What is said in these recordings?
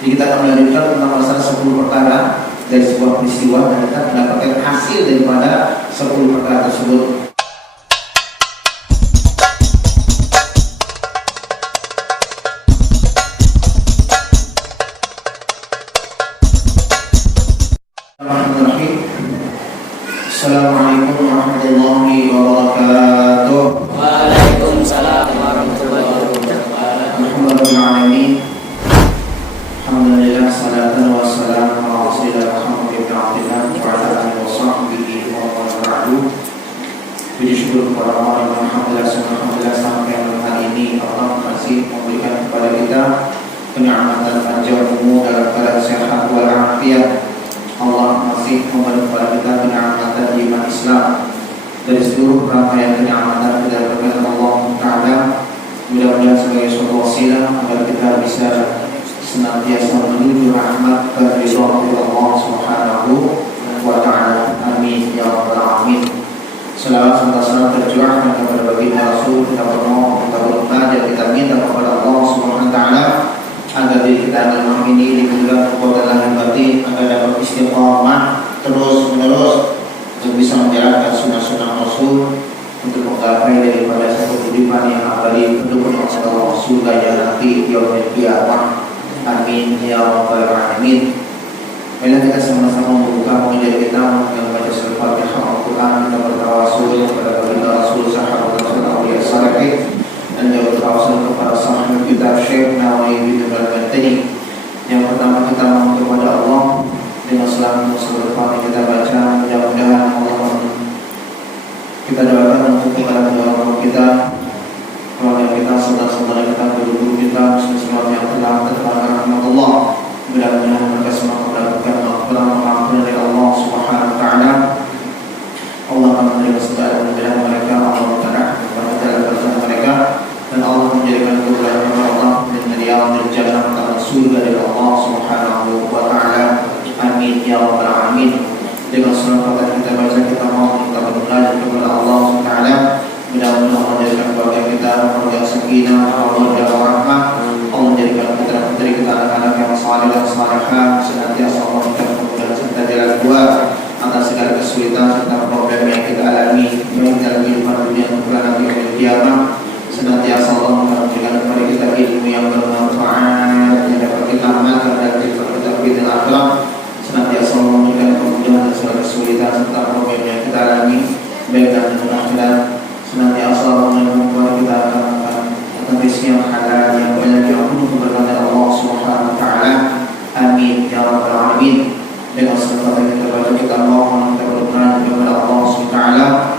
Jadi kita akan melanjutkan tentang masalah 10 perkara dari sebuah peristiwa dan kita mendapatkan hasil daripada 10 perkara tersebut. Assalamualaikum warahmatullahi wabarakatuh. Waalaikumsalam warahmatullahi wabarakatuh. Alhamdulillahirrahmanirrahim. Alhamdulillah, salatan wassalamu ala rasulillah Muhammad ibn Abdillah wa ala alihi wa sahbihi wa man ba'du. Puji syukur kepada Allah yang alhamdulillah sampai hari ini Allah masih memberikan kepada kita kenikmatan panjang umur dalam keadaan sehat walafiat. Allah masih memberi kepada kita kenikmatan iman Islam dari seluruh rangkaian kenikmatan kita dapatkan Allah Taala. Mudah-mudahan sebagai suatu wasilah agar kita bisa senantiasa menuju rahmat dan ridha Allah Subhanahu wa Taala. Amin ya rabbal alamin. Selawat serta salam tercurahkan kepada baginda Rasul, kita berdoa, kita berdoa dan kita minta kepada Allah Subhanahu wa Taala agar diri kita dalam ini diberikan kekuatan lahir batin agar dapat istiqamah terus menerus untuk bisa menjalankan sunnah-sunnah Rasul untuk menggapai daripada satu kehidupan yang abadi penuh dengan Allah surga yang nanti yaumil qiyamah. Amin ya rabbal alamin. Marilah kita sama-sama membuka menjadi kita dengan membaca surah Al-Fatihah Al-Quran, kita bertawasul kepada baginda Rasul sahabat Rasul awliya salih dan juga bertawasul kepada sahabat kita Syekh Nawawi bin Al-Bantani. Yang pertama kita mohon kepada Allah dengan selalu surah kita baca, mudah-mudahan Allah kita doakan untuk kepada kedua kita, keluarga kita, saudara-saudara kita, guru-guru kita, semua yang telah terkena rahmat Allah. Mudah-mudahan mereka semua mendapatkan ampunan dari Allah Subhanahu wa Taala. Allah akan menerima segala mudahan mereka, Allah Taala kepada mereka, dan Allah menjadikan keberkahan Allah dan hadiah dan jannah dan surga dari Allah Subhanahu wa Taala. Amin ya rabbal alamin. Dengan surah kita baca, kita mohon, kita berdoa kepada Allah Subhanahu wa Taala. Mudah-mudahan Allah menjadikan keluarga kita keluarga sakinah, keluarga rahmah. Allah menjadikan putra-putri kita anak-anak yang saleh dan salehah, senantiasa Allah memberikan kemudahan serta jalan keluar atas segala kesulitan serta problem yang kita alami baik dalam kehidupan dunia maupun nanti di kiamat. Senantiasa Allah memberikan kepada kita ilmu yang bermanfaat yang dapat kita amalkan dan kehidupan kita di akhirat. Senantiasa Allah memberikan kemudahan dan segala kesulitan serta problem yang kita alami baik dalam dunia akhirat. Senantiasa Allah memberikan kepada kita akan rezeki yang halal yang banyak yang penuh keberkahan Allah Subhanahu wa Taala. Amin ya rabbal alamin. Dengan segala kita baca, kita mohon, kita berdoa kepada Allah Subhanahu wa Taala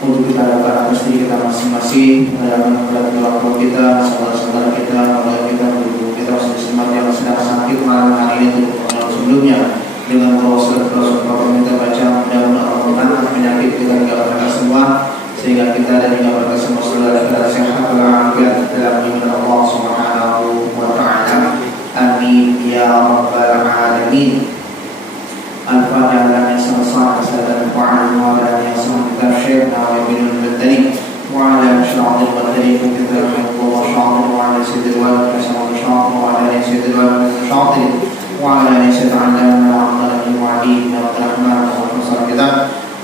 untuk kita lakukan atas diri kita masing-masing, dalam keluarga kita, saudara-saudara kita, keluarga kita, guru kita, semua yang sedang sakit malam hari ini untuk sebelumnya. Dengan proses kita baca, mudah-mudahan Allah mengangkat penyakit kita tinggalkan semua, sehingga kita dan juga mereka semua selalu dalam sehat walafiat dalam iman Allah Subhanahu wa Taala. Amin ya rabbal alamin. Al-Fatihah yang selesai kesadaran wa'ala wa'ala yang selesai Syekh Nawawi bin Al-Bantani wa'ala sya'adil wa-tariq kita rahimahullah sya'adil wa'ala sayyidil wa'ala sya'adil wa'ala sayyidil wa'ala sya'adil wa'ala sayyidil wa'ala wa'ala wa'ala Rahman wa kita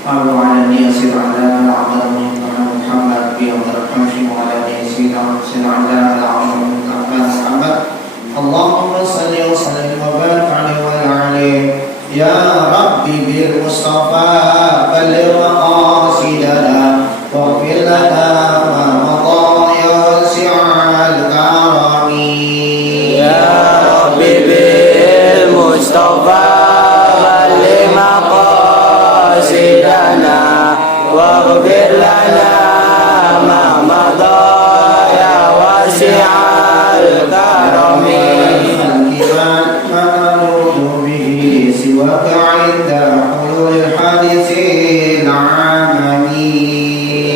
wa'ala sayyidil wa'ala wa'ala Muhammad bi Abdul Hashim wa'ala sayyidil wa'ala Muhammad. Allahumma salli wa sallim wa barik alaihi wa alihi. Ya Rabbi bil Mustafa balligh maqasidana waghfir lana ma madha ya wasi'al karami. Ya Rabbi bil Mustafa balligh maqasidana waghfir lana ma madha ya wasi'al karami. سواك عند حلول الحادث العالمي.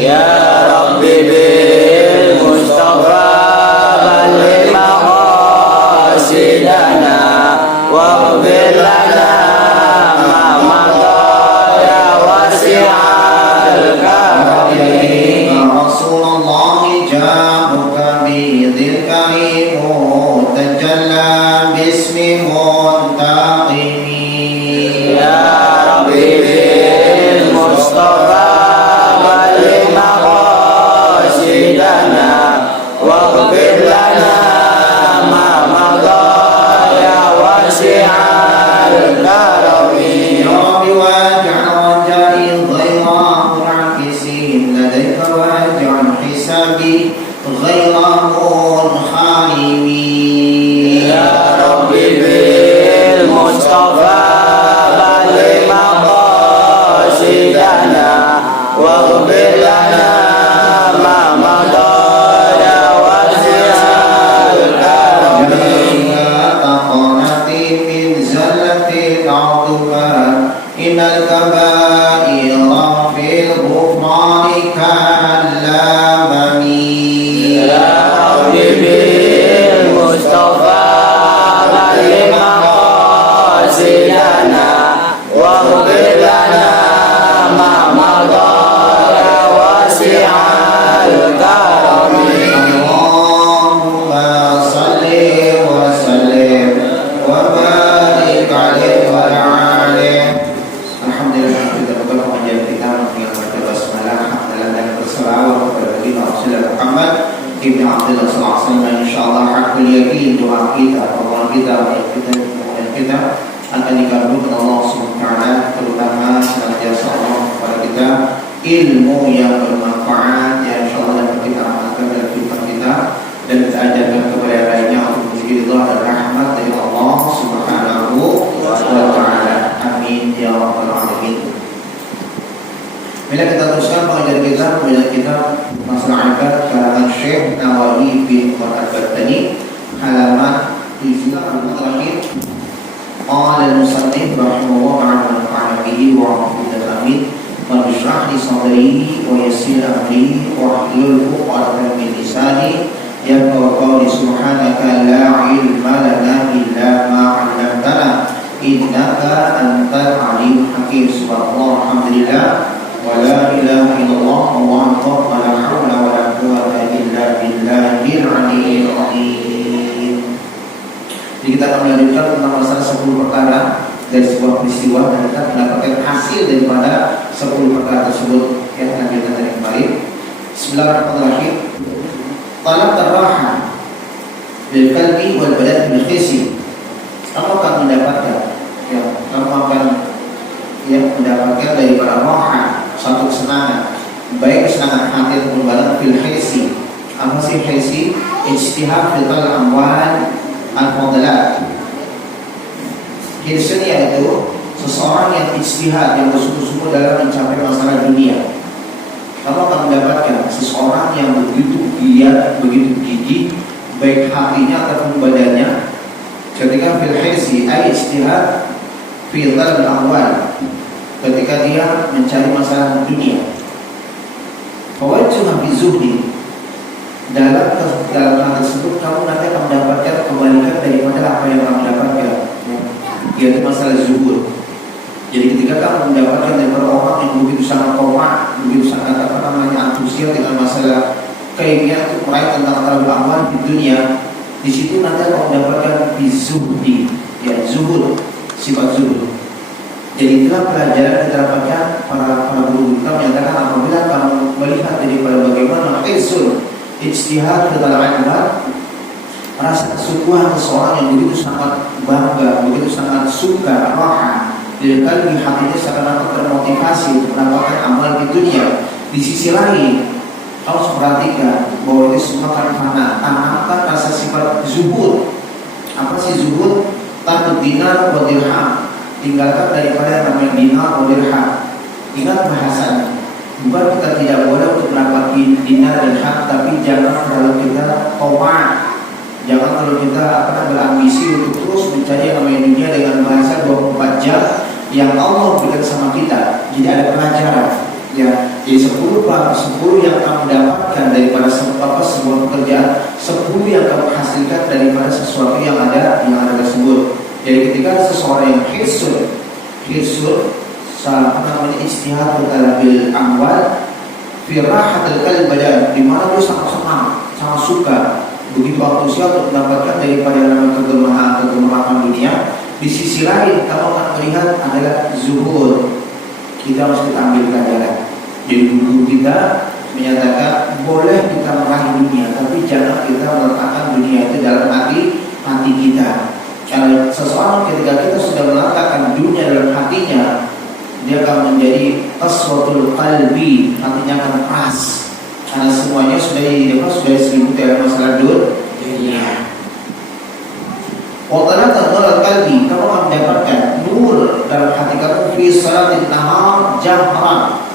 يا رب بالمصطفى بلغ مقاصدنا واغفر لنا ما مضى يا واسع الكرم. رسول الله جاءك بذي الكريم تجلى باسم منتقم يا ربي بالمصطفى بلغ مقاصدنا واغفر لنا ما مضى يا واسع الكرم يا رب واجعل رجائي غير منعكسين لديك واجعل حسابي غير منحرمين يا ربي بالمصطفى بلغ مقاصدنا واغفر لنا ما مضى يا واسع الكرم تقنتي من زلة عظمى إن الكبائر في الغفران كاللامم يا ربي بالمصطفى بلغ مقاصدنا واغفر لنا ما مضى يا واسع الكرم اللهم صل وسلم وبارك عليه وعلى آله. Alhamdulillah kita berdoa pengajian kita mengingat basmalah dalam dan berselawat kepada Nabi Muhammad Ibn Abdullah sallallahu alaihi wasallam. Insyaallah hakul yakin doa kita, permohonan kita, kemudian kita akan dikabulkan Allah Subhanahu wa taala, terutama senantiasa Allah kepada kita ilmu yang bermanfaat yang insyaallah dapat kita amalkan dalam kehidupan kita dan kita ajarkan kepada yang lainnya untuk mencari ridha dan rahmat dari Allah Subhanahu wa taala. Amin ya rabbal alamin. Bila kita teruskan pengajian kita masalah ibad karangan Syekh Nawawi bin Al-Battani halaman 7 terakhir. Qala al-musannif rahimahullah ta'ala nafa'ana bihi wa rafidna amin. Rabbi shrah li sadri wa yassir amri wa hlul 'uqdatam min lisani yafqahu qawli subhanaka la ilma lana illa ma 'allamtana innaka antal alim hakim. Subhanallah alhamdulillah wa la ilaha illallah wallahu akbar wa la haula wa la quwwata illa billahil aliyyil azim. Jadi kita akan melanjutkan tentang masalah 10 perkara dari sebuah peristiwa dan kita mendapatkan hasil daripada 10 perkara tersebut yang lanjutan dari kemarin. Bismillahirrahmanirrahim. Talab terraha bil qalbi wal badan bil khisi. Apakah mendapatkan kamu akan mendapatkan daripada raha satu kesenangan, baik kesenangan hati ataupun badan fil khisi. Apa sih khisi? Ijtihad fi talab amwal al-fadalat. Hirsun yaitu seseorang yang ijtihad, yang bersungguh-sungguh dalam mencapai masalah dunia. Kamu akan mendapatkan seseorang yang begitu giat, begitu gigih, baik hatinya ataupun badannya. Ketika fil hirsi ay ijtihad fi talab al-amwal, ketika dia mencari masalah dunia. Fawajjuha fi zuhdi, dalam hal tersebut kamu nanti akan mendapatkan kebalikan daripada apa yang kamu dapatkan, yaitu masalah zuhud. Jadi ketika kamu mendapatkan daripada orang yang begitu sangat komak, begitu sangat antusias dengan masalah keinginan untuk meraih tentang talab amal di dunia, di situ nanti akan mendapatkan bizuhdi, ya zuhud, sifat zuhud. Jadi itulah pelajaran kita dapatkan para guru kita menyatakan apabila kamu melihat daripada bagaimana hirsun ijtihad dalam amal, rasa kesungguhan seseorang yang begitu sangat bangga, begitu sangat suka, raha, di dalam hatinya seakan-akan termotivasi untuk mendapatkan amal di dunia. Di sisi lain, harus perhatikan bahwa ini semua akan fana. Tanamkan rasa sifat zuhud. Apa sih zuhud? Takut dinar wa dirham. Tinggalkan daripada yang namanya dinar wa dirham. Ingat bahasanya. Bukan kita tidak boleh untuk mendapatkan dinar dan dirham, tapi jangan terlalu kita komat. Jangan kalau kita berambisi untuk terus mencari yang namanya dunia dengan bahasa 24 jam yang Allah berikan sama kita. Jadi ada pelajaran, ya. Jadi 10 yang kamu dapatkan daripada sebuah pekerjaan, 10 yang kamu hasilkan daripada sesuatu yang ada tersebut. Jadi ketika seseorang yang hirsun ijtihad talabil amwal fi rahatil qalb badan, di mana dia sangat senang, sangat suka begitu antusias untuk mendapatkan daripada nama kegemaran dunia. Di sisi lain kamu akan melihat adalah zuhud. Kita harus kita ambil pelajaran. Jadi guru kita menyatakan boleh kita meraih dunia, tapi jangan kita meletakkan dunia itu dalam hati kita. Karena seseorang ketika kita sudah meletakkan dunia dalam hatinya, dia akan menjadi qaswatul qalbi, hatinya akan keras. Karena semuanya sudah diselimuti dalam masalah dunia. Waktu nur qalbi, kamu akan mendapatkan nur dalam hati kamu fi salatin nahar jahran.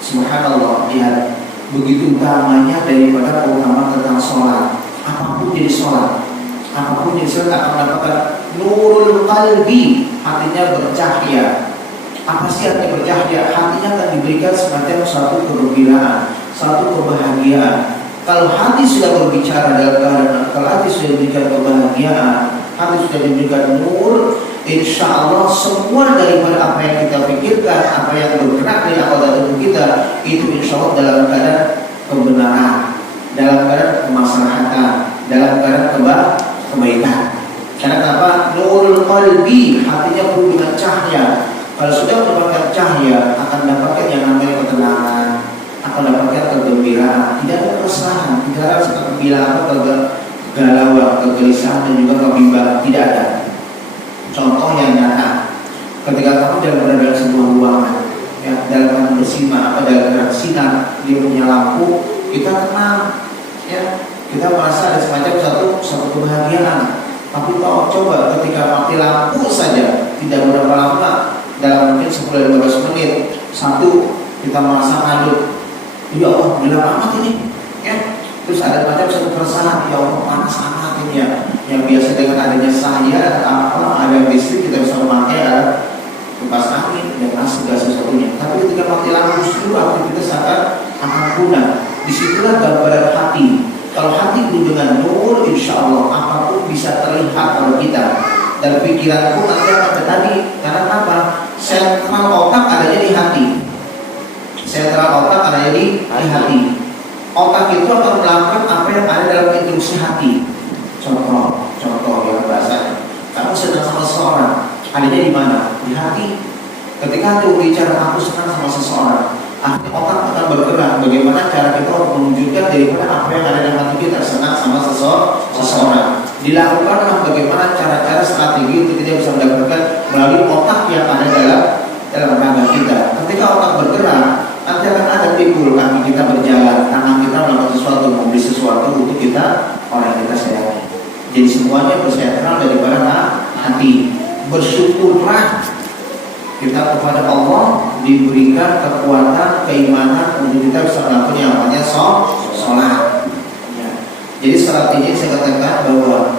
Subhanallah, lihat begitu utamanya daripada utama tentang sholat. Apapun jadi sholat, apapun jadi sholat akan mendapatkan nurul qalbi, hatinya bercahaya. Apa sih artinya bercahaya? Hatinya akan diberikan semacam satu kegembiraan, satu kebahagiaan. Kalau hati sudah berbicara dalam keadaan, kalau hati sudah diberikan kebahagiaan, hati sudah diberikan nur, insya Allah semua daripada apa yang kita pikirkan, apa yang bergerak dari awal tubuh kita, itu insya Allah dalam keadaan kebenaran, dalam keadaan kemaslahatan, dalam keadaan kebaikan. Karena kenapa? Nurul qalbi, hatinya penuh dengan cahaya. Kalau sudah mendapatkan cahaya, akan dapatkan yang namanya ketenangan, akan dapatkan kegembiraan, tidak ada keresahan, tidak ada kebilangan, kegalauan, kegelisahan dan juga kebimbangan, tidak ada. Contoh yang nyata, ketika kamu berada dalam sebuah ruangan, ya, dalam bersinar, dalam sinar, dia punya lampu, kita tenang, ya, kita merasa ada semacam satu kebahagiaan. Tapi kalau coba ketika mati lampu saja, tidak berapa lama, dalam mungkin 10-15 menit, kita merasa ngalut, ya Allah, gelap amat ini, ya. Terus ada macam satu keresahan, ya Allah, panas amat ini ya. Yang biasa dengan adanya cahaya, ada listrik, kita bisa memakai ada kipas angin dan segala sesuatunya. Tapi ketika mati lampu, seluruh aktivitas akan punah. Disitulah gambaran hati. Kalau hati penuh dengan nur, insya Allah apapun bisa terlihat oleh kita. Dan pikiran pun nanti akan tadi. Karena apa? Sentral otak adanya di hati. Sentral otak adanya di hati. Otak itu akan melakukan apa yang ada dalam instruksi hati. Contoh yang bahasanya. Kamu sedang sama seseorang, adanya di mana? Di hati. Ketika hati bicara aku senang sama seseorang, otak akan bergerak. Bagaimana cara kita menunjukkan daripada apa yang ada dalam hati kita senang sama seseorang. Dilakukanlah bagaimana cara-cara strategi untuk kita bisa mendapatkan melalui otak yang ada dalam raga kita. Ketika otak bergerak, nanti akan ada timbul kaki kita berjalan, tangan kita melakukan sesuatu, membeli sesuatu untuk kita, orang yang kita sayangi. Jadi semuanya bersentral daripada hati. Bersyukurlah kita kepada Allah diberikan kekuatan, keimanan untuk kita bisa melakukan yang namanya sholat. Ya. Jadi saat ini saya katakan bahwa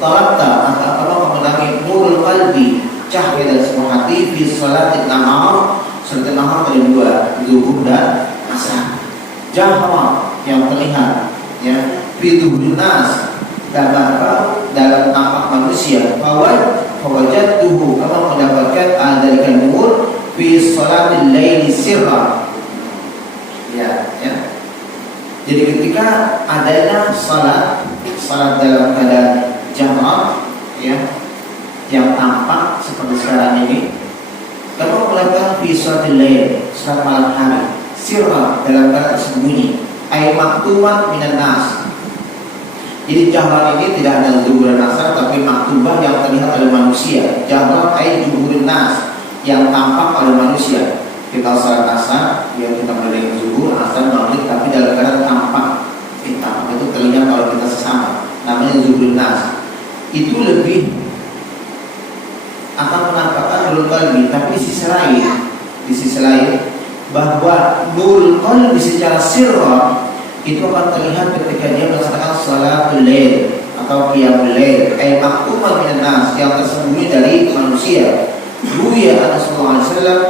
talabta atau memenangi nurul qalbi, cahaya dari semua hati, fi sholatin nahar. Serta nahar ada dua, zuhur dan asar. Jahra yang terlihat, ya, fi dhuhrin nas, dalam tampak manusia. Fawajadtuhu, kamu mendapatkan dari nur fi sholatil laili sirra. Ya. Jadi ketika adanya salat dalam keadaan jahra, ya, yang tampak seperti sekarang ini, kamu melakukan fi sholatil lail, salat malam hari, sirra dalam keadaan tersembunyi, ay maktuman minan nas. Jadi jahran ini tidak ada zuhur dan asar, tapi maktubah yang terlihat oleh manusia. Jahran ay zuhurin nas, yang tampak oleh manusia. Kita salat asar, ya kita mulai zuhur, asar, maghrib, tapi dalam keadaan tampak. Tampak itu terlihat kalau kita sesama. Namanya zuhurin nas. Itu lebih akan menampakkan nurul qalbi. Tapi di sisi lain bahwa nurul qalbi secara sirra itu akan terlihat ketika dia melaksanakan salatul lail atau qiyamul lail, ay maktuman minan nas, yang tersembunyi dari manusia. Ruwiya Anas sallallahu alaihi wasallam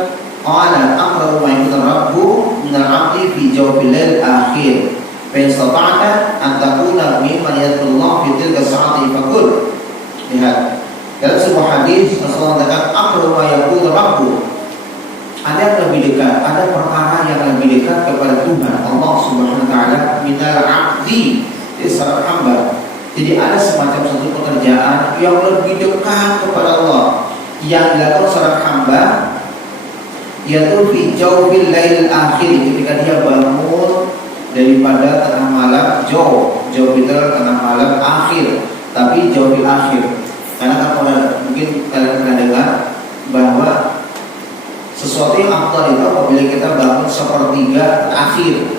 qala aqrabu ma yakunu rabbu min al-'abdi fi jawfil lail akhir. Fa in istata'ta an takuna mimman yadhkurullah fi tilka as-sa'ati faqul. Lihat, dalam sebuah hadis Rasulullah mengatakan aqrabu ma yakunu rabbu, ada yang lebih dekat, ada perkara yang lebih dekat kepada Tuhan Allah Subhanahu wa taala minal 'abdi, seorang hamba. Jadi ada semacam satu pekerjaan yang lebih dekat kepada Allah yang dilakukan seorang hamba, yaitu fi jawfil lail akhir, ketika dia bangun daripada tengah malam. Jauh itu tengah malam, akhir tapi jauh di akhir. Karena mungkin kalian pernah dengar bahwa sesuatu yang afdal itu apabila kita bangun sepertiga terakhir,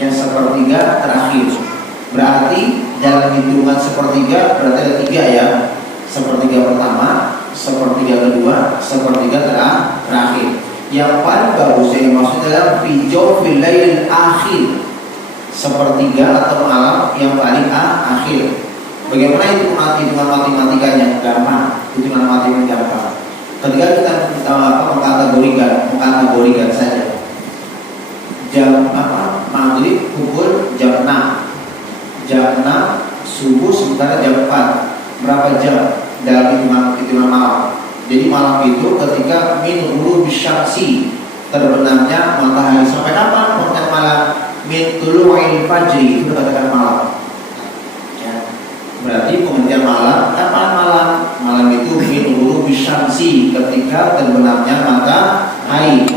yang sepertiga terakhir. Berarti dalam hitungan sepertiga berarti ada 3 ya. Sepertiga pertama, sepertiga kedua, sepertiga terakhir. Yang paling bagus yang maksudnya adalah fi jawfil lail akhir, sepertiga atau malam yang paling akhir. Bagaimana itu hitungan matematikanya? Gampang. Hitungan matematika gampang. Ketika kita mengkategorikan saja. Jam maghrib pukul jam 6. Jam 6 subuh sementara jam 4. Berapa jam dalam hitungan malam? Jadi malam itu ketika min ghurub syamsi, terbenamnya matahari. Sampai kapan pengertian malam? Min tulu'il fajri, itu dikatakan malam. Ya. Berarti pengertian malam, kapan malam? Malam itu min ghurub syamsi, ketika terbenamnya matahari.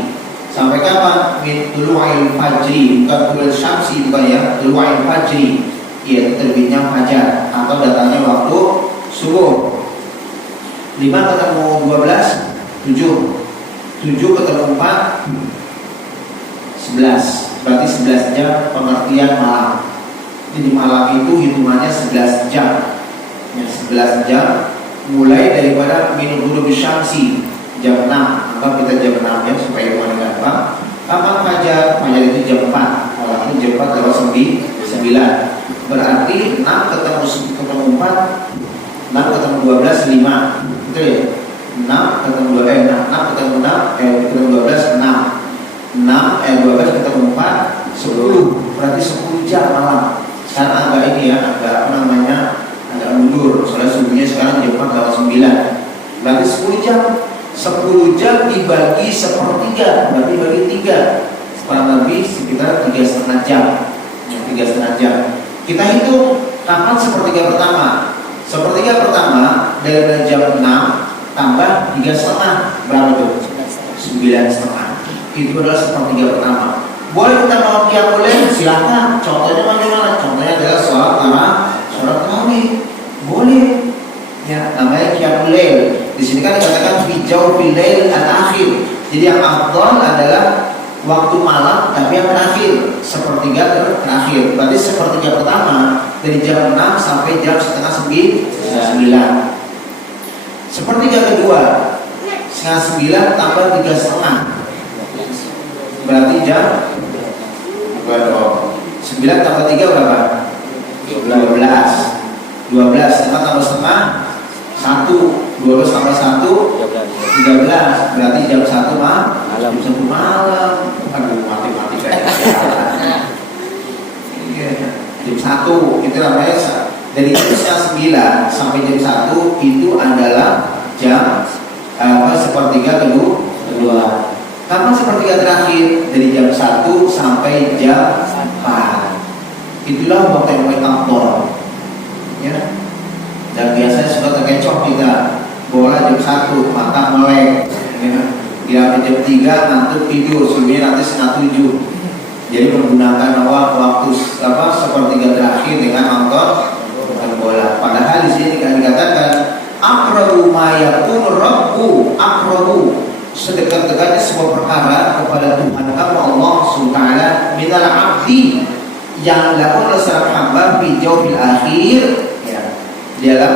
Sampai kapan? Min tulu'il fajri, bukan tulu'il syamsi, bukan ya, tulu'il fajri, yaitu terbitnya fajar atau datangnya waktu subuh. 5 ketemu 12, 7. 7 ketemu 4, 11. Berarti 11 jam pengertian malam. Jadi malam itu hitungannya 11 jam. Ya, 11 jam mulai daripada min ghurub syamsi jam 6. Anggap kita jam 6 ya supaya hitungannya gampang. Kapan fajar? Fajar itu jam 4. Walaupun jam 4 lewat 9. Berarti 6 ketemu 4, 6 ketemu 12, 5. Betul ya? 6 ketemu 12, 6 ketemu 12, 6. 12 ketemu 4, 10. Berarti 10 jam malam. Sekarang agak ini ya, agak agak mundur. Soalnya subuhnya sekarang jam 4 lewat 9. Berarti 10 jam. 10 jam dibagi sepertiga, berarti bagi 3. Kurang lebih sekitar 3,5 jam. 3,5 jam. Kita hitung kapan sepertiga pertama. Sepertiga pertama dari jam 6 tambah 3,5, berapa tuh? 9,5. Itu adalah sepertiga pertama. Boleh kita mau qiyamul lail? Silakan. Contohnya bagaimana? Contohnya adalah sholat tarawih. Boleh. Ya, namanya qiyamul lail. Di sini kan dikatakan fi jawfil lail al-akhir. Jadi yang afdal adalah waktu malam tapi yang terakhir, sepertiga terakhir. Berarti sepertiga pertama dari jam 6 sampai jam setengah 9. Sepertiga kedua setengah 9 tambah 3,5, berarti jam 9 tambah 3 berapa? 12. 12 setengah tambah setengah 1. 12 tambah 1 13. Berarti jam 1 malam. Aduh, matematika. Jam 1 itu namanya dari jam 9 sampai jam 1 itu adalah jam sepertiga kedua. Kapan sepertiga terakhir? Dari jam 1 sampai jam 4. Itulah waktu yang paling afdal. Ya. Dan biasanya sudah terkecoh kita. Bola jam 1, mata melek. Ya. Di jam 3 ngantuk tidur, sebelumnya nanti setengah 7. Jadi menggunakan waktu sepertiga terakhir dengan nonton bola. Padahal di sini dikatakan aqrabu ma yakunu rabbu, aqrabu, sedekat-dekatnya sebuah perkara kepada Tuhan kamu Allah Subhanahu minal abdi, yang dilakukan oleh seorang hamba fi jawfil akhir, ya, dalam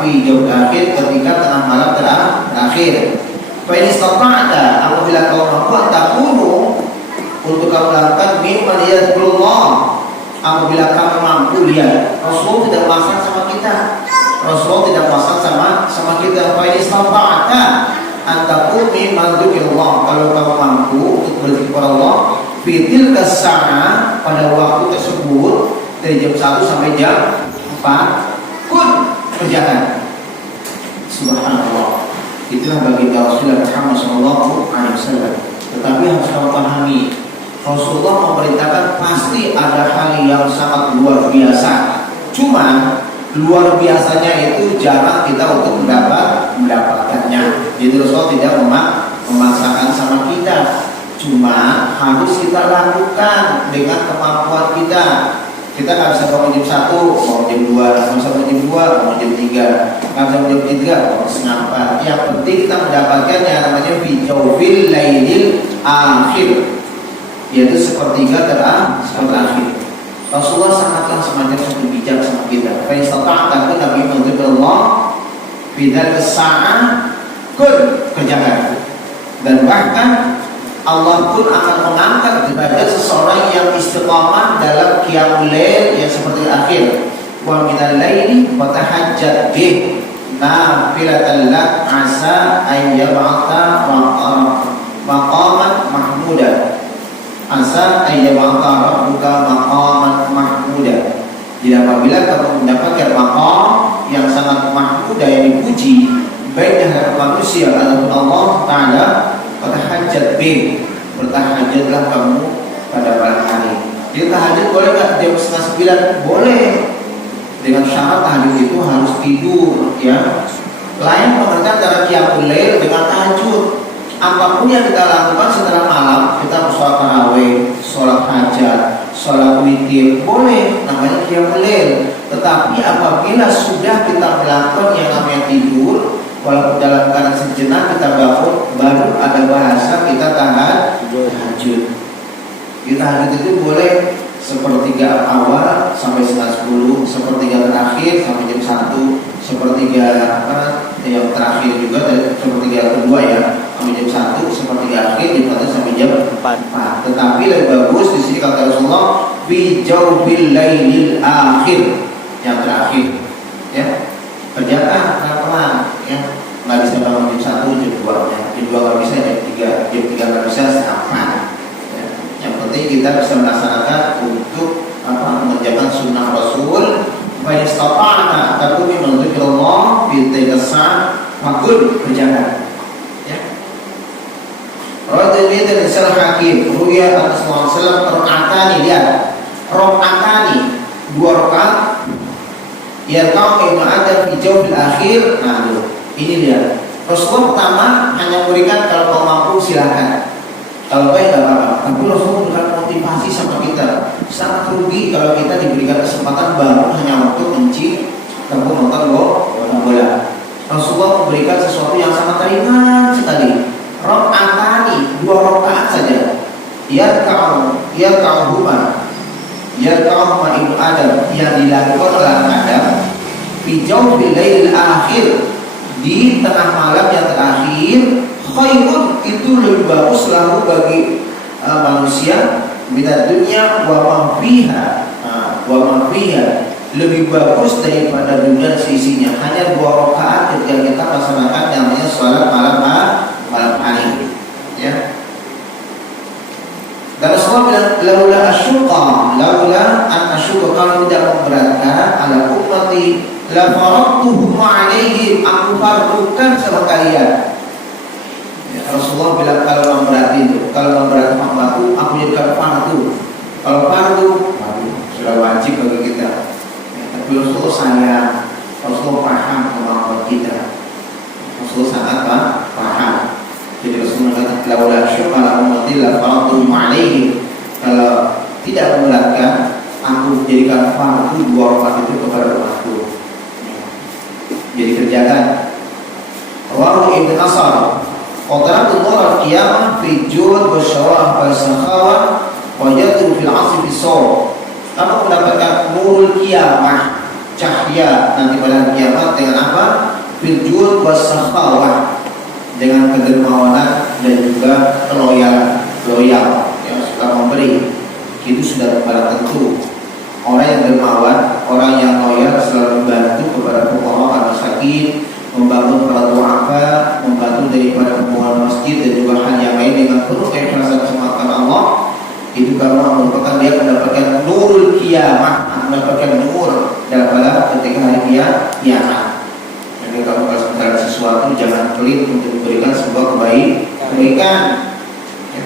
fi jawfil akhir ketika tengah malam terakhir. Fa in istata'ta, apabila kau mampu takunu untuk kamu lakukan mimman yadhkurullah, apabila kamu mampu. Lihat, Rasul tidak masak sama kita. Rasul tidak masak sama kita. Fa in istata'ta antakum mimman dzikrillah, kalau kamu mampu untuk berzikir kepada Allah fitil kasana, pada waktu tersebut dari jam 1 sampai jam 4 pun kerjakan. Subhanallah. Itulah baginda Rasulullah Muhammad SAW. Tetapi harus kamu pahami, Rasulullah memerintahkan pasti ada hal yang sangat luar biasa. Cuma luar biasanya itu jarang kita untuk mendapatkannya. Jadi Rasulullah tidak memaksakan sama kita. Cuma harus kita lakukan dengan kemampuan kita. Kita nggak bisa bangun jam 1, mau jam 2, nggak bisa bangun jam 2, mau jam 3, nggak bisa bangun jam 3, mau setengah 4. Yang penting kita mendapatkannya namanya bijawfil lailil akhir, yaitu sepertiga terakhir. Rasulullah sangatlah semacam satu bijak sama kita. Fa istata'ta Nabi Allah bidal sa'ah kerjakan. Dan bahkan Allah pun akan mengangkat derajat seseorang yang istiqamah dalam qiyamul lail yang seperti akhir. Wa minal laili fatahajjat bih nafilatan lak asa ay yab'atha maqaman mahmuda. Asa ayyamaka rabbuka maqaman mahmuda. Jadi apabila kamu mendapatkan maqam yang sangat mahmuda, yang dipuji baik di hadapan manusia ataupun Allah Ta'ala, bertahajjud bih, bertahajudlah kamu pada malam hari. Jadi tahajud boleh nggak jam 8:30? Boleh, dengan syarat tahajud itu harus tidur, ya. Lain pengertian cara qiyamul lail dengan tahajud. Apapun yang kita lakukan setelah malam, kita sholat tarawih, sholat hajat, sholat witir, boleh, namanya qiyamul lail. Tetapi apabila sudah kita melakukan yang namanya tidur, walaupun dalam keadaan sejenak kita bangun, baru ada bahasa kita tahajud. Kita tahajud itu boleh sepertiga awal sampai 9:10, sepertiga terakhir sampai jam 1, sepertiga yang terakhir juga dari sepertiga kedua ya sampai jam 1, sepertiga akhir jam 1 sampai jam 4. Tetapi lebih bagus di sini kata Rasulullah fi jawfil lailil akhir, yang terakhir, ya. Kerjakan pelan-pelan, ya. Nggak bisa bangun jam 1, jam 2 ya. Jam 2 nggak bisa, jam 3 nggak bisa, setengah 4 ya. Yang penting kita bisa melaksanakan untuk mengerjakan sunnah Rasul. Fa istata'na takumi min dzikrullah fi tilkasan fakul, kerjakan, ya. Rasulullah dan Sal Hakim ruya Rasulullah sallallahu rakaatani, lihat rakaatani, 2 rakaat ya kau Ibnu Adam di jauh akhir. Nah, ini dia. Rasulullah pertama hanya memberikan kalau kau mampu silakan, kalau baik nggak apa-apa. Tapi Rasulullah memberikan motivasi sama kita. Sangat rugi kalau kita diberikan kesempatan baru hanya untuk nonton bola. Rasulullah memberikan sesuatu yang sangat ringan sekali. Rakaatani, 2 rakaat saja. Yarka'uhuma Ibnu Adam, yang dilakukan oleh Adam fi jawfil lailil akhir, di tengah malam yang terakhir. Khairun, itu lebih bagus lahu bagi manusia minad dunya wa ma fiha, lebih bagus daripada dunia sisinya. Hanya 2 rakaat ketika kita laksanakan namanya salat malam hari, ya. Dan Rasulullah bilang laula an asyqa, kalau tidak memberatkan ala ummati la faradtuhum alaihim, aku fardukan sama kalian. Rasulullah bilang kalau memberatkan umatku, aku jadikan fardu. Kalau fardu sudah wajib bagi kita. Tapi Rasulullah sayang, Rasulullah paham kemampuan kita. Rasulullah sangat paham. Jadi Rasulullah kata laula syuqala ummati la faradu alaihim, kalau tidak memberatkan, aku jadikan fardu 2 rakaat itu kepada umatku. Jadi kerjakan. Rawahu Ibnu Asar qadaratun nur al-qiyamah fi jud wa syawah wa sakhawa wa yadru fil 'asri fi shaw. Kamu mendapatkan nurul qiyamah, cahaya nanti pada kiamat dengan apa? Fil jud wa sakhawa, dengan kedermawanan dan juga loyal yang suka memberi. Itu sudah barang tentu. Orang yang dermawan, orang yang loyal selalu membantu kepada fuqara masakin, membangun para du'afa, membantu daripada pembangunan masjid dan juga hal yang lain dengan penuh keikhlasan semata Allah. Itu karena merupakan dia mendapatkan nurul qiyamah, mendapatkan nur dalam ketika hari kiamat. Jadi kalau segala sesuatu jangan pelit untuk memberikan sebuah kebaikan. Ya.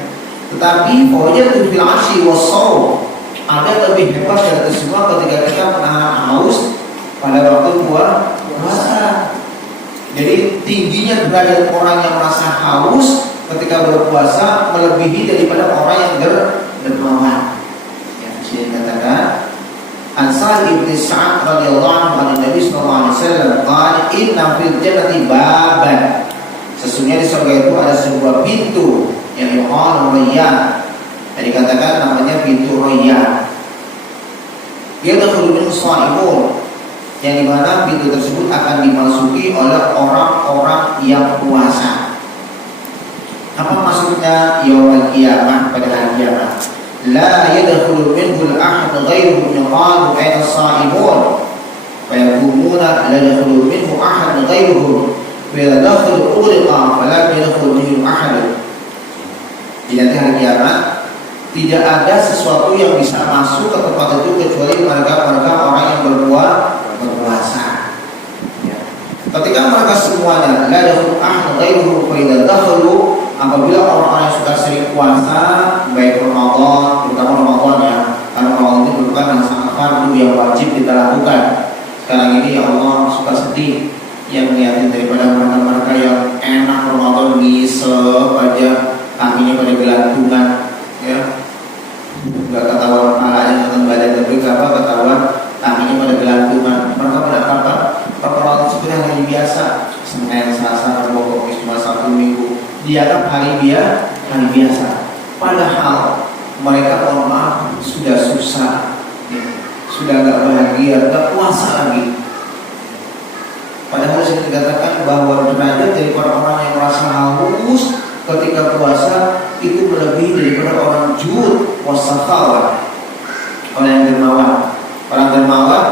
Tetapi fawajatu fil 'ashi was-shaum, ada lebih hebat dari itu semua ketika kita menahan haus pada waktu puasa. Jadi tingginya derajat orang yang merasa haus ketika berpuasa melebihi daripada orang yang dermawan. Ya, saya katakan An Sa'id bin Sa'ad radhiyallahu anhu an Nabi sallallahu alaihi wasallam qala inna fil jannati baban, sesungguhnya di surga itu ada sebuah pintu yang yuqalu Rayyan, yang dikatakan namanya pintu Rayyan. Yadkhulu minhu sha'imun, yang dimana pintu tersebut akan dimasuki oleh orang-orang yang puasa. Apa maksudnya yaumul qiyamah, pada hari kiamat? La yadkhulu minhu al-ahad ghairuhum yuqalu ayna as-sha'imun fa yaqumuna la yadkhulu minhu ahad ghairuhum wa idza dakhala ughliqa fala yadkhulu minhu ahad. Di hari kiamat tidak ada sesuatu yang bisa masuk ke tempat itu kecuali mereka orang yang berpuasa. Ya. Ketika mereka semuanya la yadkhulu ahad ghairuhum fa idza dakhalu, apabila orang-orang yang suka sering puasa, baik Ramadan, terutama Ramadan ya, karena Ramadan itu merupakan yang sangat fardu yang wajib kita lakukan. Sekarang ini ya Allah suka sedih yang melihat daripada mereka-mereka yang enak Ramadan ngisep aja, kakinya pada gelantungan, ya, nggak ketahuan palanya nonton badan, tapi apa ketahuan kakinya pada gelantungan. Mereka pada apa? Ramadan sebenarnya hari biasa, Senin, Selasa, Rabu, Kamis, cuma Sabtu, Minggu dianggap hari biasa. Padahal mereka mohon maaf sudah susah, ya, sudah nggak bahagia, nggak puasa lagi. Padahal saya dikatakan bahwa derajat dari orang yang merasa haus ketika puasa itu melebihi daripada orang juhud wasakhawa, orang yang dermawan. Orang dermawan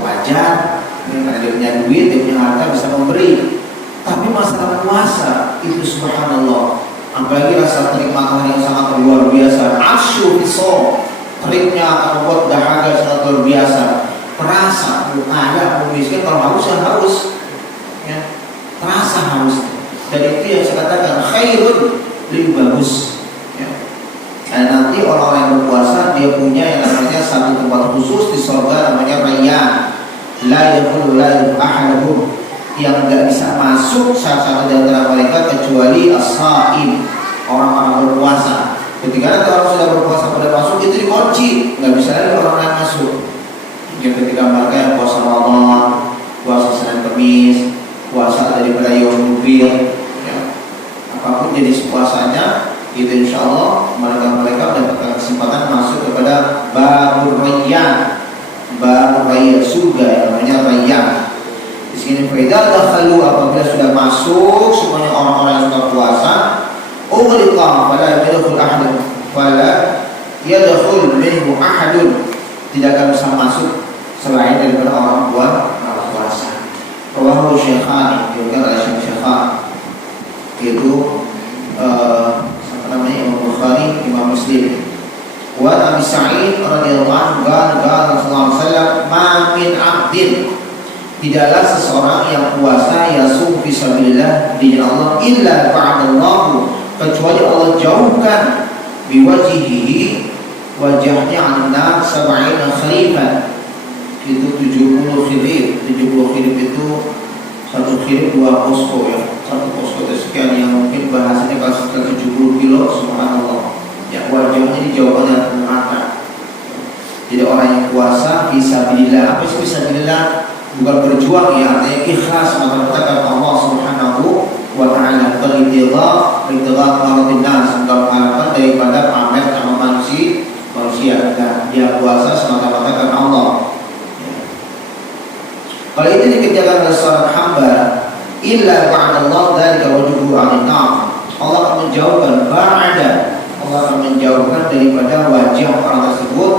wajar, ya, karena dia punya duit, dia punya harta, bisa memberi. Tapi masalah puasa itu subhanallah, apalagi rasa kenikmatan yang sangat luar biasa. Asyu fisol, teriknya akan membuat dahaga sangat luar biasa. Terasa kaya, miskin, kalau haus ya haus, ya, terasa haus. Dan itu yang saya katakan khairun, lebih bagus. Ya. Dan nanti orang-orang yang berpuasa dia punya yang namanya satu tempat khusus di surga namanya Rayyan. La yadkhulu ahaduhum, yang tidak bisa masuk salah satu di antara mereka kecuali as-shaim, orang-orang berpuasa. Ketika nanti orang sudah berpuasa pada masuk itu dikunci, nggak bisa lagi orang lain masuk. Jadi ketika mereka yang puasa Ramadan, puasa Senin Kamis, puasa daripada Yaumul Bid, ya, apapun jenis puasanya, itu insya Allah mereka mendapatkan kesempatan masuk kepada babur Rayyan, surga yang namanya Rayyan. Di sini faedah dakhalu, apabila sudah masuk semuanya orang-orang yang sudah puasa, ughliqa fala yadkhul ahadun fala yadkhul minhu ahadun, tidak akan bisa masuk selain daripada orang puasa. Rawahu Syekhani, diriwayatkan oleh Syekhan, yaitu Imam Bukhari, Imam Muslim. Wa Abi Sa'id radhiyallahu anhu qala Rasulullah sallallahu alaihi wasallam, ma min 'abdin, tidaklah seseorang yang puasa yasum fisabilillah di jalan Allah illa ba'dallahu, kecuali Allah jauhkan biwajhihi, wajahnya anna sab'ina kharifan, itu 70 khirib. 70 khirib itu satu khirib 2 posko, ya, satu posko itu sekian, yang mungkin bahasanya kalau sekitar 70 kilo, subhanallah, ya, wajahnya dijauhkan dari neraka. Jadi orang yang puasa fisabilillah, apa sih fisabilillah? Bukan berjuang, ya, artinya ikhlas mata-mata karena Allah Subhanahu wa ta'ala, beridhah maratin nas, untuk harapan daripada pamer sama manusia. Dan dia puasa semata-mata karena Allah. Ya. Kalau itu dikerjakan oleh seorang hamba, illa ba'dallah dzalika wajhuhu 'anil nar, Allah akan menjauhkan Allah akan menjauhkan daripada wajah orang tersebut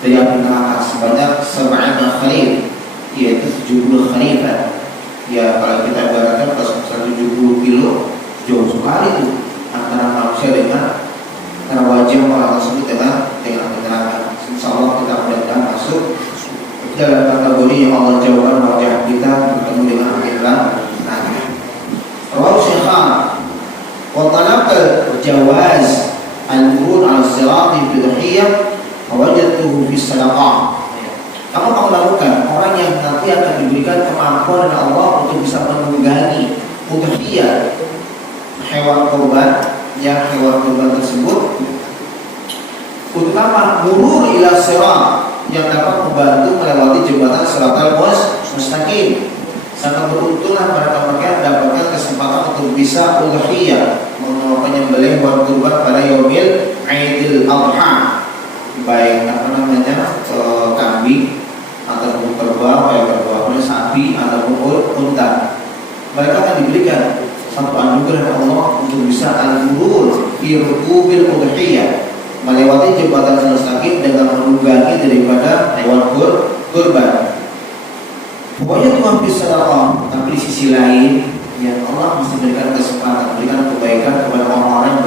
dari api neraka sebanyak 70 khalif, yaitu 70 khalifah. Ya, kalau kita ibaratkan kalau 170 kilo, jauh sekali itu antara manusia dengan wajah orang tersebut dengan api neraka. Insyaallah kita mudah-mudahan masuk dalam kategori yang Allah jauhkan wajah kita bertemu dengan api neraka. Rawahu Syekhana wa talaqal jawaz al-murur al-sirati fi dhiyah wajadtuhu fi sadaqah. Kamu mau lakukan orang yang nanti akan diberikan kemampuan oleh Allah untuk bisa menunggangi udhiyah hewan kurban, yang hewan kurban tersebut untuk apa? Murur ila sirat, yang dapat membantu melewati jembatan siratal mustaqim. Sangat beruntunglah mereka yang mendapatkan kesempatan untuk bisa udhiyah, menyembelih hewan kurban pada yaumil Aidil Adha, baik kambing ataupun kerbau, sapi ataupun unta. Mereka akan diberikan satu anugerah Allah untuk bisa al-murur fi rukubil udhiyah, melewati jembatan mustaqim dengan menunggangi daripada hewan kurban. Pokoknya Tuhan bisa sedekah, tapi di sisi lain ya Allah mesti berikan kesempatan, berikan kebaikan kepada orang-orang yang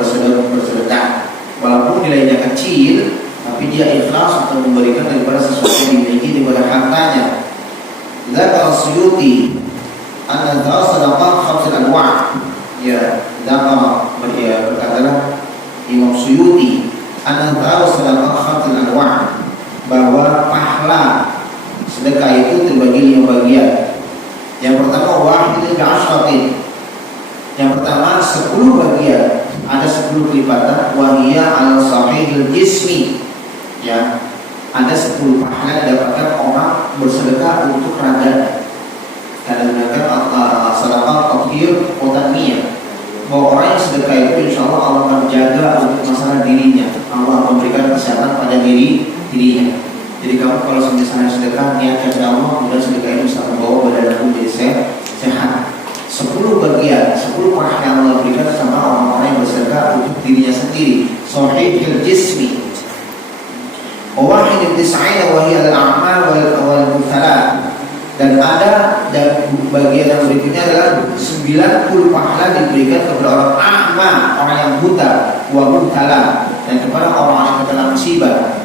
bersedekah. Walaupun nilainya kecil, tapi dia ikhlas untuk memberikan daripada sesuatu yang dimiliki daripada hartanya. Dzakar Suyuti an-nadhar sadaqah khamsul anwa'. Ya, dzakar berkatalah Imam Suyuti an-nadhar sadaqah khamsul anwa', bahwa pahala sedekah itu terbagi 5 bagian. Yang pertama wahidun bi'ashratin. Yang pertama 10 bagian, ada 10 kelipatan. Wahiyya al sahihil jismi. Ya, ada 10 pahala yang didapatkan orang bersedekah untuk raga. Karena menggunakan sedekah tathhir wa tanmiyah. Bahwa orang yang sedekah itu insya Allah Allah akan jaga untuk masalah dirinya. Allah akan memberikan kesehatan pada dirinya. Jadi kamu kalau misalnya sedekah niatkan kepada Allah, kemudian sedekah ini bisa membawa badan kamu jadi sehat. 10 bagian, 10 pahala yang Allah berikan sama orang-orang yang bersedekah untuk dirinya sendiri. Sahihil jismi. Wahid tis'ina wa hiya al-a'mal wal muthalat. Dan ada bagian yang berikutnya adalah 90 pahala diberikan kepada orang a'ma, orang yang buta, wa muthalat, dan kepada orang yang terkena musibah.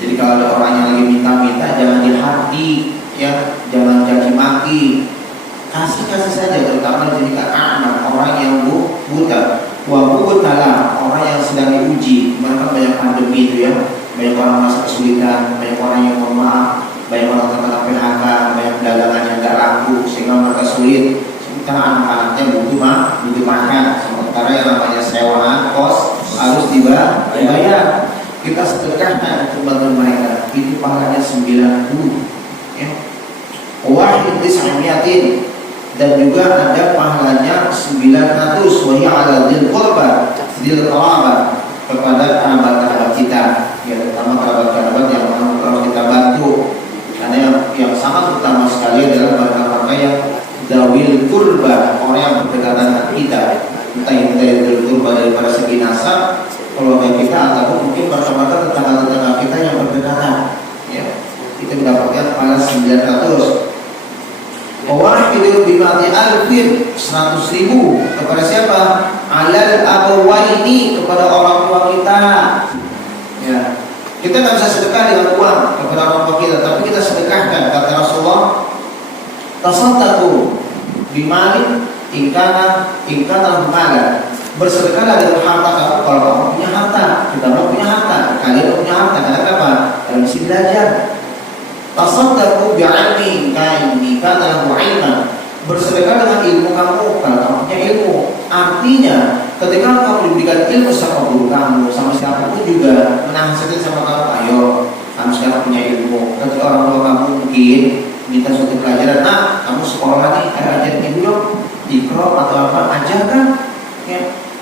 Jadi kalau ada orang yang lagi minta-minta, jangan dihati, ya, jangan caci maki, kasih saja, terutama jika anak orang yang buta, wabutala, orang yang sedang diuji. Mereka banyak pandemi itu ya, banyak orang masa kesulitan, banyak orang yang mohon maaf, banyak orang terkena PHK, banyak dagangan yang tidak laku sehingga mereka sulit. Sementara anak-anaknya butuh makan, sementara yang namanya sewaan kos harus dibayar. Kita sedekahkan untuk bantu mereka, itu pahalanya 90 ya. Wahid tis'amiyatin, dan juga ada pahalanya 900 wahai ala dzil qurba dzil qarabah, kepada kerabat-kerabat kita ya, terutama kerabat-kerabat yang harus kita bantu. Karena yang sangat utama sekali adalah mereka yang dawil qurba, orang yang berdekatan dengan kita, entah itu dari dzil qurba daripada segi nasab keluarga kita, ataupun mungkin mereka-mereka tetangga-tetangga kita yang berdekatan ya, kita mendapatkan pahala 900. Wahidun bimati alfin, 100.000 kepada siapa? Alal abawaini, kepada orang tua kita ya. Kita nggak bisa sedekah dengan uang kepada orang tua kita, tapi kita sedekahkan. Kata Rasulullah, tasaddaqu bimalin ingkana malan, bersedekahlah dengan harta kamu kalau kamu punya harta. Kita punya harta, kalian punya harta. Karena apa? Kalian mesti belajar. Tasaddaqu bi'ilmi kaini kana ilman, bersedekah dengan ilmu kamu kalau kamu punya ilmu. Artinya ketika kamu diberikan ilmu sama guru kamu, sama siapapun juga menasihatin sama kamu, ayo kamu sekarang punya ilmu. Ketika orang tua kamu mungkin minta suatu pelajaran, kamu sekolah nih, ajarin ibu dong, ikro atau apa, ajarkan ya.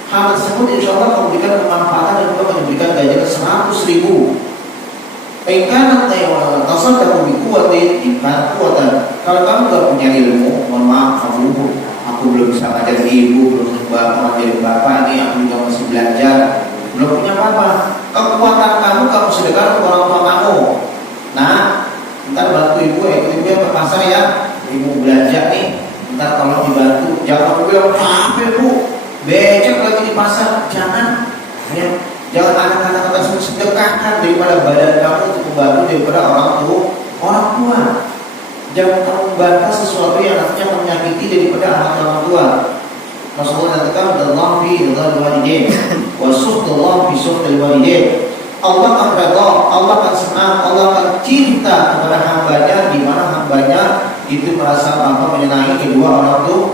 Hal tersebut insya Allah kamu berikan kemanfaatan dan juga memberikan ganjaran 100.000. Ingkana tasaddaqu bi quwwatin, ingkana quwwatan. Kalau kamu gak punya ilmu, mohon maaf, aku belum bisa ngajarin ibu, belum ngajarin bapak, ini aku juga masih belajar, belum punya apa-apa. Kekuatan kamu sedekah ke orang tua kamu. Nah, ntar bantu ibu, ikut ibu ke pasar ya, ibu belanja nih, ntar tolong dibantu. Jangan aku bilang, capek bu, becek lagi di pasar, jangan ya. Jangan anak-anak tersebut sedekahkan daripada badan kamu untuk membantu daripada orang tua. Jangan kamu membantah sesuatu yang nantinya akan menyakiti daripada anak orang tua. Rasulullah nantikan Allah fi ridhal walidain wa sukhtullah fi sukhtil walidain. Allah akan redha, Allah akan senang, Allah akan cinta kepada hambanya di mana hambanya itu merasa menyenangi kedua orang tua.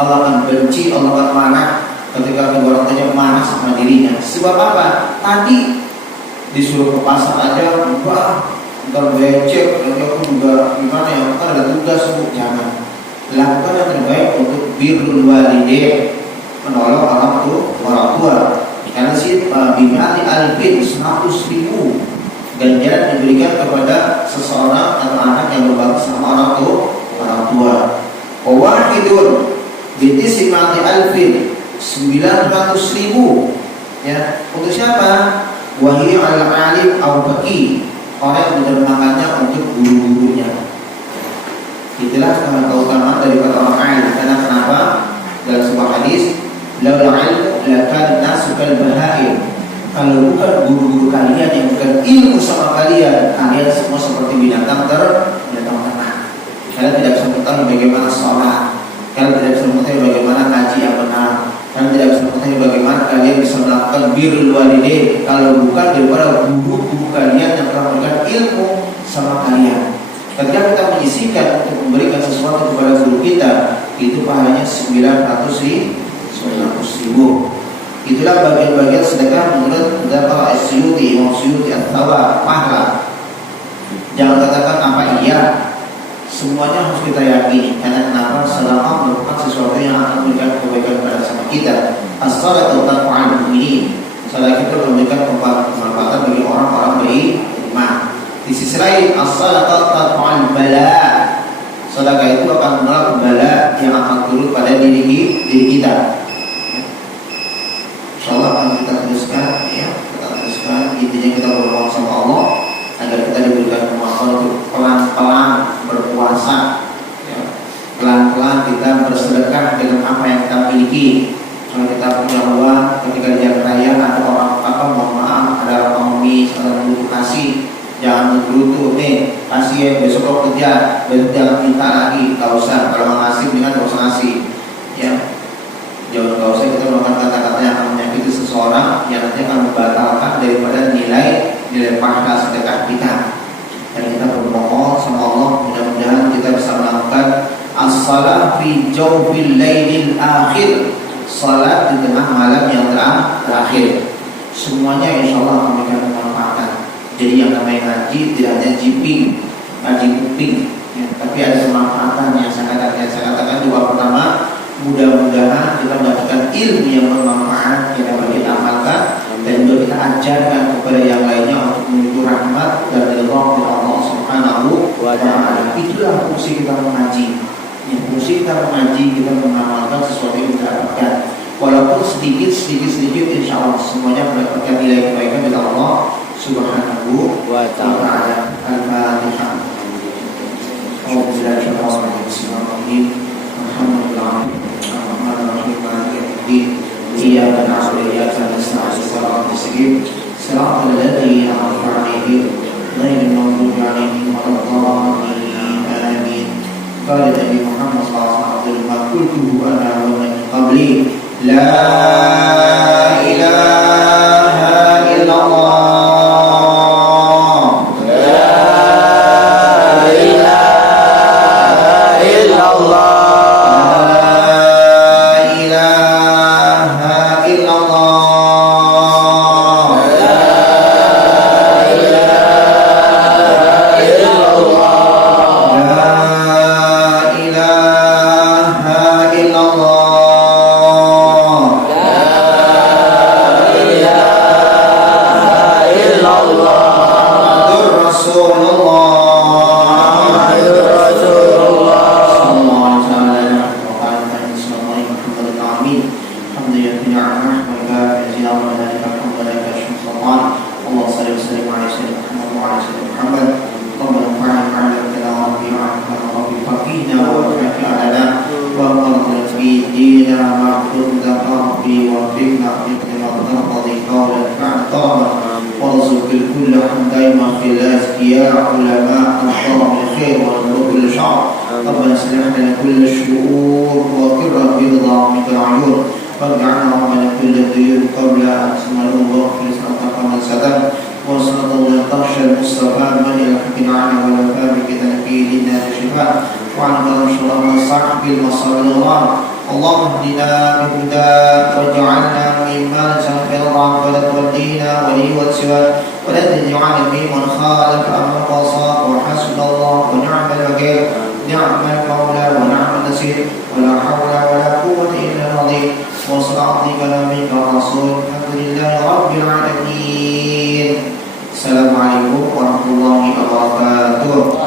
Allah akan benci, Allah akan marah ketika kedua orang tuanya marah sama dirinya. Sebab apa? Tadi disuruh ke pasar aja, wah, ntar becek, nanti aku juga gimana ya, kan ada tugas, jangan. Lakukan yang terbaik untuk birrul walidain, menolong orang tua. Karena sih bimati alfin 100.000 ganjaran diberikan kepada seseorang atau anak yang berbakti sama orang tua. Wahidun bitisimati alfin 900.000 ya, untuk siapa? Wahyu al-alim al-faqih, orang yang mendermakannya untuk guru-gurunya. Itulah keutamaan daripada orang alim. Karena kenapa? Dalam sebuah hadis, laul ilmu lakan nasu kal bahaim. Kalau bukan guru-guru kalian yang bukan ilmu sama kalian, kalian semua seperti binatang ternak. Kalian tidak bisa mengetahui bagaimana sholat, kalian tidak bisa mengetahui bagaimana ngaji yang benar, kalian tidak bisa mengetahui bagaimana kalian bisa melakukan birrul walidain kalau bukan daripada guru-guru kalian yang telah memberikan ilmu sama kalian. Ketika kita menyisihkan untuk memberikan sesuatu kepada guru kita, itu pahalanya 900.000. Itulah bagian-bagian sedekah menurut pendapat As-Suyuti, Imam Suyuti At-Tawa, pahala. Jangan katakan apa iya, semuanya harus kita yakini. Karena kenapa? Sedekah merupakan sesuatu yang akan memberikan kebaikan kepada sama kita. As-salatu tanfa'ul mu'minin. Sedekah itu memberikan kemanfaatan bagi orang-orang beriman. Di sisi lain, as-salatu tanfa'ul bala. Sedekah itu akan menolak bala yang akan turun pada diri kita. InsyaAllah akan kita teruskan, ya, kita teruskan. Intinya kita berdoa sama Allah agar kita diberikan kemampuan untuk pelan-pelan berpuasa, ya. Pelan-pelan kita bersedekah dengan apa yang kita miliki. Kalau kita punya uang, ketika di jalan raya ada orang mohon maaf, ada orang pengemis, ada yang butuh kasih, jangan menggerutu, nih kasih ya, besok kau kerja, besok jangan minta lagi, gak usah. Kalau mau ngasih, dengan gak usah ngasih, ya. Jangan gak usah kita melakukan kata-kata yang akan menyakiti seseorang, yang nanti akan membatalkan daripada nilai pahala sedekah kita. Dan kita berdoa sama Allah, mudah-mudahan kita bisa melakukan as-salat fi jawfil lailil akhir, salat di tengah malam yang terakhir. Semuanya insya Allah akan memberikan kemanfaatan. Jadi yang namanya ngaji tidak hanya jiping, ngaji kuping, ya, tapi ada kemanfaatan yang saya katakan dua. Pertama, mudah-mudahan kita mendapatkan ilmu yang bermanfaat yang dapat kita amalkan, dan juga kita ajarkan kepada yang lainnya untuk menuju rahmat dan ridha dari Allah Subhanahu wa Ta'ala. Itulah fungsi kita mengaji. Ya, fungsi kita mengaji, kita mengamalkan sesuatu yang kita dapatkan. Walaupun sedikit, insya Allah semuanya mendapatkan nilai kebaikan dari Allah Subhanahu wa Ta'ala. Al-Fatihah. Bismillahirrahmanirrahim. Alhamdulillah. إياك نعبد وإياك نستعين صراط المستقيم صراط الذين أنعمت عليهم غير المغضوب عليهم ولا الضالين آمين. قال النبي محمد صلى الله عليه وسلم ما قلته أنا ومن قبلي لا إله إلا الله. ربنا اصلح لنا كل الشرور وقر برضا منك العيون المصطفى من الحق معنا والوفاء بتنفيذ لنا شفاء وعن الشرار والصحب المصلوات اللهم اهدنا بهداك واجعلنا ممن سنفر الرحمة والدين ولي والسوى ولا تجعل ممن خالف امر وصاق وحسبنا الله ونعم الوكيل نعم المولى ونعم النصير ولا حول ولا قوة الا بالله وصلى كلامك الرسول الحمد لله رب العالمين. Assalamualaikum warahmatullahi wabarakatuh.